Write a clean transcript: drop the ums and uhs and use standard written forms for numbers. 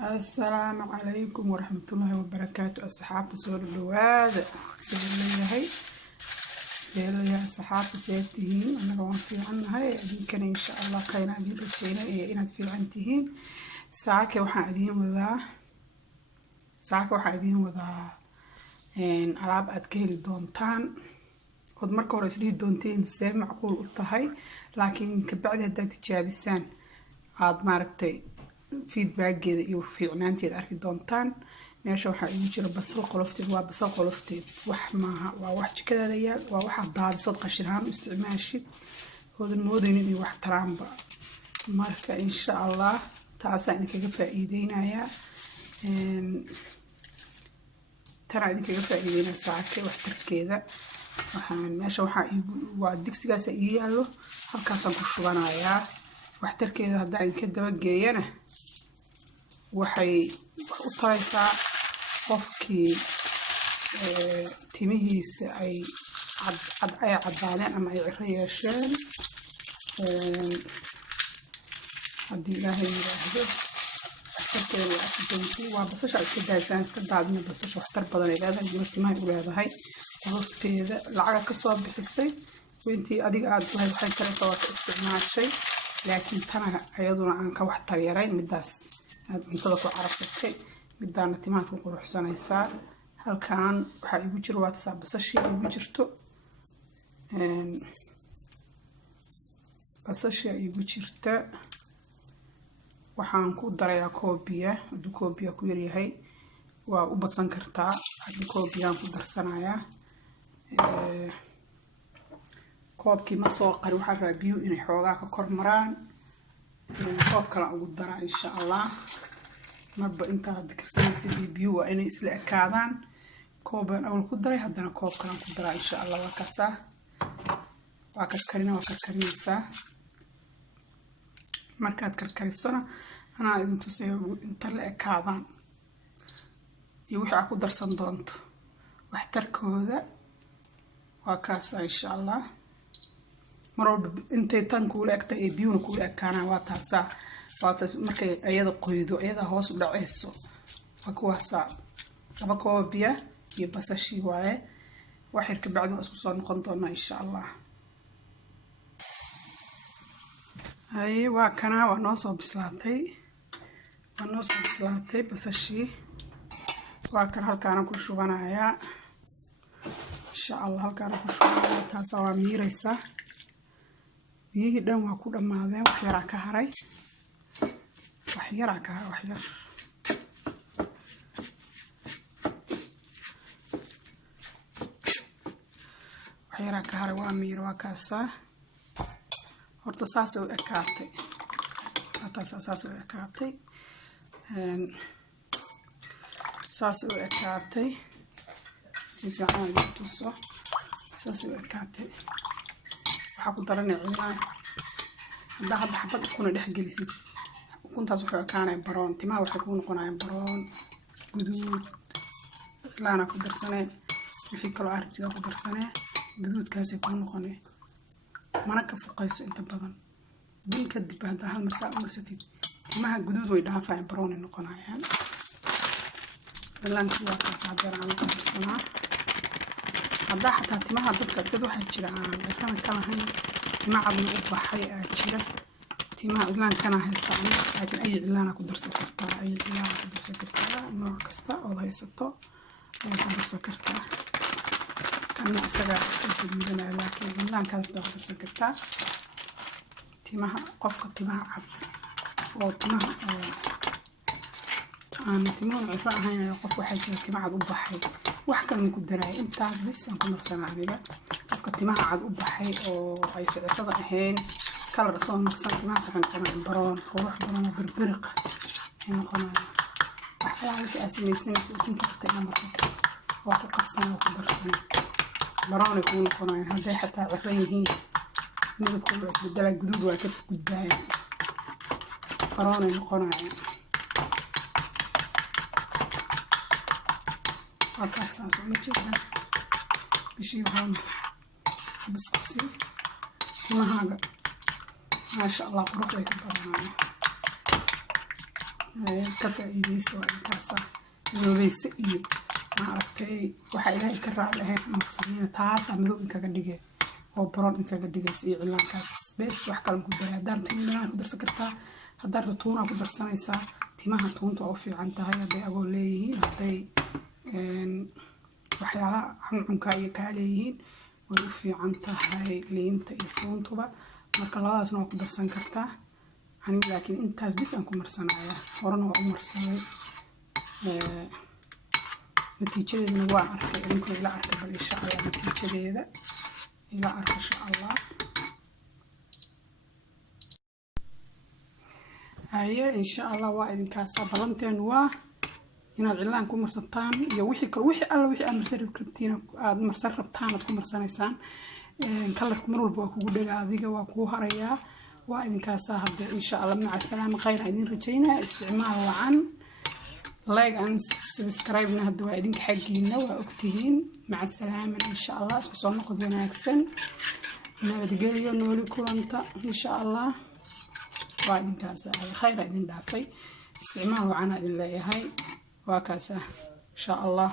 السلام عليكم ورحمة الله وبركاته. أصحاب سؤال الواد سيلي أصحاب سيرتهين أنا قوم في عنها يمكن إن شاء الله خير عدين رجينا إن في عنتهين ساعة وحادين وذا إن ألعاب أتكهل دونتان قد مركو رسلي دونتين سير معقول الطهي لكن كبعد هدا تجابسان عاد ماركتي feedback geeda iyo fiicnaanteeda arki doontaan meesha waxa uu jira basal qolofteed waa basal qolofteed wax maaha waa wax jikadaada yaal waa waxa daadisad qashin ahaan u isticmaashid oodan moodaynin in wax taraanba marka insha Allah taasaan idinkaga faa'iideynayaa tara idinkaga faa'iideynaa saacadka wax tarkeeda waxaan meesha waxa waa digsigaas ii yaalo halkaasaan ku shubanayaa wax tarkeeda haddii aan ka daba geeyana waxay u taraysaa qofkii timihiisa ay cadaadeen ama ay ciro yeesheen haddii ilaahay yiraahdo waxtarkeeda waa arkidoontii waa basasha iska daasaan iska daadina basasha waxtar badan ay leedahay iyo timaha u leedahay qolofteeda lacaga ka soo bixisay intii adiga aad waxay taraysaa waa ka isticmaashay laakiin tana ayaduna aan ka wax tageerayn midaas aad cuntada ku carabsatay midaana timaha ku quruxsanaysaa halkaan waxa igu jiro waa basashii igu jirto basashii igu jirta waxaan ku darayaa koobiya haduu koobiya ku yar yahay waa u badsan kartaa hadii koobiyaan ku darsanayaa koobkii ma soo qari waxa rabaa biyo inay xoogaa ka kormaraan koob kale ugu daraa insha Allah marba inta dikarsanaysid biyo waa inay isla ekaadaan kooban awal ku daray haddana koob kale ku daraa insha Allah waa karkarinaysaa markaad karkarisona anaa idin tusay inta la ekaadaan iyo wixii aad ku darsan doonto waxtarkooda waa kaas insha Allah marwalba intay tan kuula egtay ee biyuna kuula ekaana waa taas markay ayada qoydo ayada hoos u dhaceyso waa kuwaasa laba koobiya iyo basashi waaye waxir ka bacdo isku soo noqon doona insha Allah waa kana waa noo soo bislaatay basashi waa kan halkaan ku shubanayaa insha Allah halkaan ku shubanayaa taas waa miiraysa biyihii dhan waa ku dhamaadeen wax yar ka haray wax yar ka haray waa miir waa kaasa horta saas oo ekaatay si fiican u tuso saas oo ekaatay waxa ku daranay cilaan hadda xabad kuna dhex gelisid kuntaas wuxuu ekaanay baroon timaha waxa ku noqonayaan baroon guduud cilaana ku darsanay wixii kale aragtida ku darsanay guduudkaas ku noqonay mana ka fuqayso inta badan dilka dib hadda hal marsatid timaha guduud way dhaafayaan baroon noqonayaan cilaanku waa kaas haddana ku darsanaa hadda xataa timaha dadka waxay jiraan tan kala hayn timaha u baxay jira timaha cilaan kana haystaan laakiin ay cilaan ku darsan kartaa nooc kasta oo haysato oo ku darsan kartaa kana asaga isku midana laakiin cilaan ka darsan kartaa timaha qofka timaha cad oo timaha aan timaha cifa ahayn qof waxay jira timaha u baxay wax kan ku daray intaas bis aan ku noqsanaaniga qofka timaha cad u baxay oo ay sicirada ahayn kala soo noqsan timaha saxan baroon qurux badan birbiriq noqonaya waxa halka asmaysanaysa inta ka marka waa ku qasan oo ku darsan baroon ku noqonaya haday xataa cifan yihiin midabkooda isbedela guduud waa ka gudbaaya baroon noqonaya وكاسان سويتها بشي هون بسكسي ما هذا ما شاء الله قرقي كده كفايديس وإنكاسا مدوبيس إيو ما عرفتي وحا إلهي كرا لهين مقصدين تاسا مدوب إنكا قدقى وبرون إنكا قدقى سي علان كاس بس وحكا لهم كدري هدار تيمنا كدر سكرتا هدار تونا كدر سنيسا تيمها تونتو أو في عنتها هدي أقول ليهين هدي waxyaalaha cunka iyo kaaleeyihiin way u fiican tahay liinta iyo toontuba marka labadaasna waa ku darsan kartaa aniga laakiin intaas bis aan ku marsanaya horena waa u marsaday natiijadeedana waan arkay idinku ila arkay bal insha Allah natiijadeeda ila arkay insha Allah insha Allah waa idinkaas balanteen waa inaad cilaan ku marsataan iyo wixii kale wixii alla wixii aad marsan rabtiin aad marsan rabtaan aad ku marsanaysaan kalarku mar walba waa kugu dhagaa adiga waa ku harayaa waa idinkaas hadda insha Allah maca salaama khayr idin rajaynaa isticmaal wacan like and subscribe na hadda waa idinka xaqiina waa ogtihiin maca salaama insha Allah isku soo noqod wanaagsan nabadgelyo nooli kulanta insha Allah waa idinkaas khayr idin dhaafay isticmaal wacan idin leeyahay وكذا إن شاء الله.